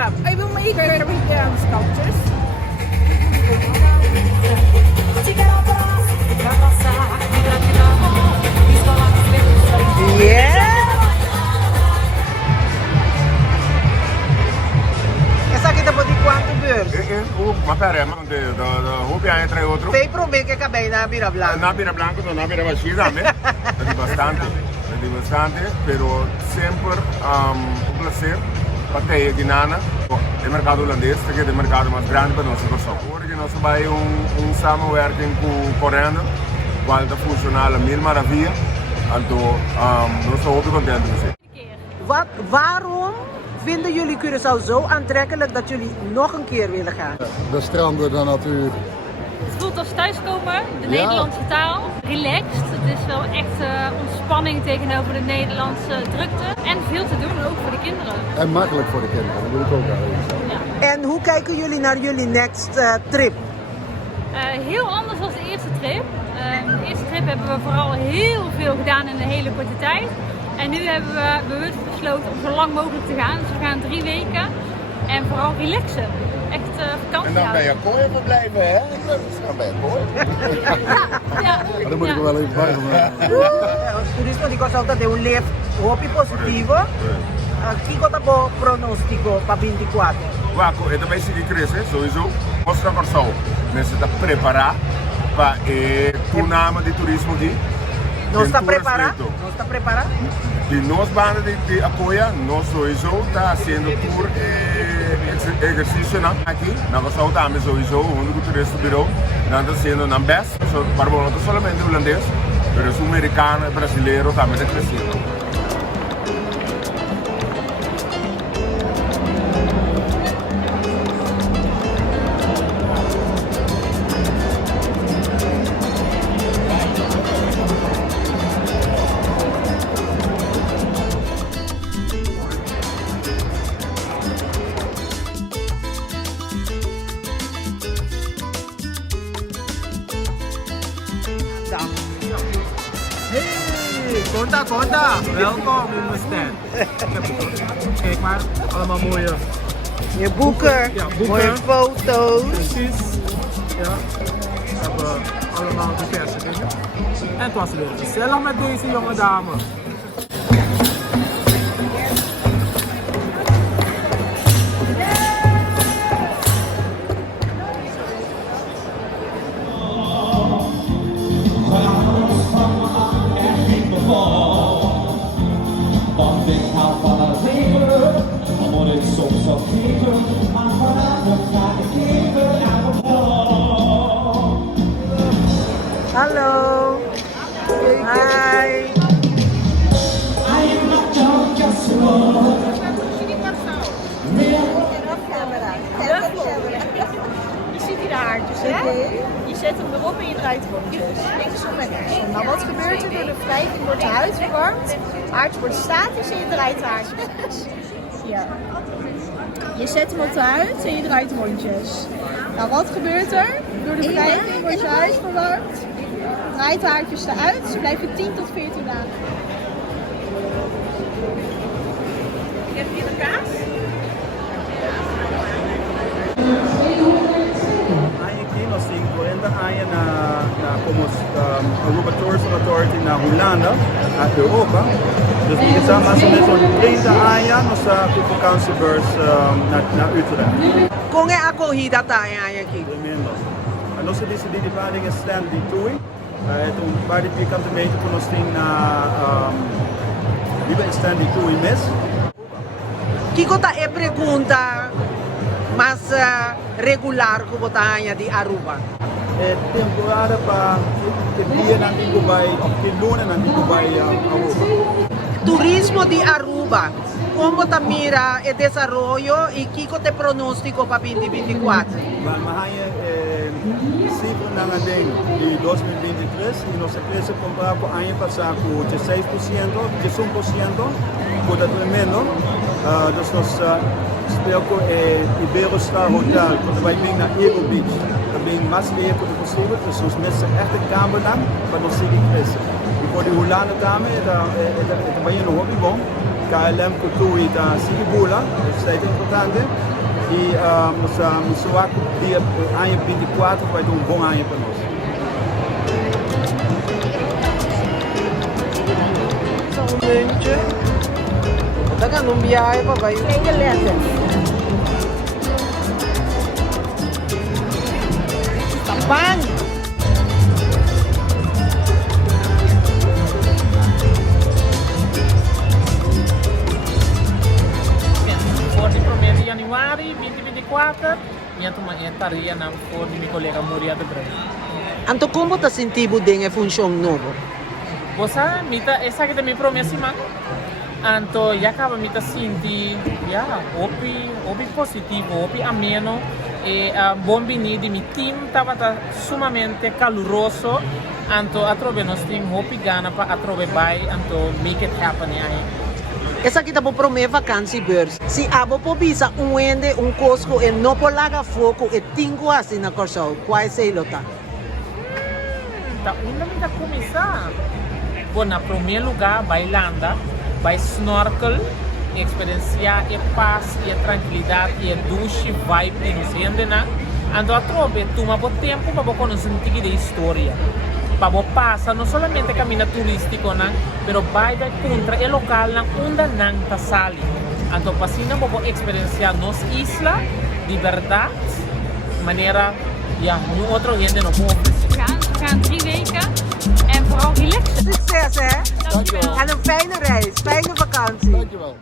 I will make sculptures. Yeah! Essa aqui tá por quanto beurs? Ma pare, ma hobby hai tre otro? Fei probe che cabei na bira blanca. Nabira blanco, non nabira vacida, me. È bastante, pero sempre un placer para te de nana. O mercado holandês, que é o mercado mais grande para nós, porque nós vai samenwerking com Coreana, qual está funcionando mil maravilha. Então, nós estamos muito contentes met Waarom vinden jullie Curaçao zo aantrekkelijk dat jullie nog een keer willen gaan? De stranden, de natuur. Het voelt als thuiskomen, de Nederlandse taal. Relaxed, het is wel echt ontspanning tegenover de Nederlandse drukte. En veel te doen, ook voor de kinderen. En makkelijk voor de kinderen, dat wil ik ook eigenlijk zeggen. Ja. En hoe kijken jullie naar jullie next trip? Heel anders dan de eerste trip. De eerste trip hebben we vooral heel veel gedaan in een hele korte tijd. En nu hebben we bewust besloten om zo lang mogelijk te gaan. Dus we gaan 3 weken en vooral relaxen. Echt vakantie. En dan ben je kooi verblijven, hè? Dan ben je kooi. Ja. Maar daar moet ik er wel even bij gaan. Os turismo de Costa Alta tem leve hopi positivo. Kiko tá bom pronostico para 24. Waco, é também se cresce, sowieso. Costa Corsal, mensen está preparar para o nome de turismo aqui. Não está preparado? Não está preparado? E nós banda de apoia, nós sowieso está fazendo tour exercício aqui. Na Costa Alta também sowieso, onde o turista virou, não está sendo na best, para não é somente holandês, mas o americano e brasileiro também é crescido. Hey, Konta, welkom in mijn stand. Kijk maar, allemaal mooie Je boeken, Ja, boeken. mooie foto's. precies. Ja, we hebben allemaal diverse dingen. En het was weer gezellig met deze jonge dame. Want ik hou van het leven, al moet ik soms ook geven, maar vanavond ga ik even naar de bal. Hallo. Hi. I am not your casserole. Je ziet hier de haartjes, hè? Je zet hem erop en je draait rondjes. Linksom en rechtsom. Nou, wat gebeurt er? Door de wrijving wordt de huid verwarmd. Haartje wordt statisch en je draait de haartjes. Ja. Je zet hem op de huid en je draait rondjes. Nou, wat gebeurt er? Door de wrijving wordt je huid verwarmd. Draait de haartjes eruit. Ze blijven 10 tot 14 dagen. Heb je de kaas? Ayan kino 50 ayan na como Aruba Tourism Authority na Holanda at Europa. Dus die kasama sa zo'n 30 ayan sa vakantiebeurs na Utrecht. Kung é acolhida tayo aqui? Tremendo. A nossa decidida de paring é stand de Tui. Então, para de ficar também com nós tem na viva stand de Tui mes. Kiko ta e pergunta mas regular ko botanya di Aruba. É temporada para que dia na Dubai, que luna na Dubai Aruba. Turismo di Aruba. Como ta mira e desarrollo e Kiko te pronostico para 2024? Mas Mahaya cifra na Adem de 2023 e nossa empresa comprar por ano passado com 16%, 11%, por tremendo. Dus nós spelen in Iberostar Hotel, quando vai vir na Eagle Beach. Também mais veículos possível, dus nós mensen echt een kamer dan, para nós seguir crescer. E por de Holanda também, é também um hobby bom. KLM Kutui da Sigibula, isso é importante. E o Suaco, dia ano 24, vai ter bom ano para nós. Sa muntje. Dagan nung biyahe pa ba yun? Tweede letter. Tapan! Voor de 1 januari 2024, minha turma estaria na for de minha colega Moria de Brasil. Anto como ta sentibo din e função novo? Você mita essa que me promessa man. Anto já acaba mita sinti já opi positivo, opi ameno e bom venir de mi team tava sumamente caloroso. Anto atrove nós tem opi gana para atrove vai anto make it happen aí. Essa kita po prome vakansi beurs. Si abo po bisa wende costo e no po laga foco e tingo assim na Corsol. Qual sei lota? Tá ainda me começar. Bom, na primeiro lugar, bailanda, vai snorkel, experienciar a paz e a tranquilidade e a duche vibe de nos rendena. Ando a trove, toma bom tempo para conhecer um pouco da história. Para passar não somente caminho turístico, mas vai da contra o local onde não está sali. Ando passando para experienciar nossa isla de verdade, maneira no outro gente não pode. We gaan 3 weken en vooral relaxen. Succes hè? Dankjewel. En een fijne reis, fijne vakantie. Dankjewel.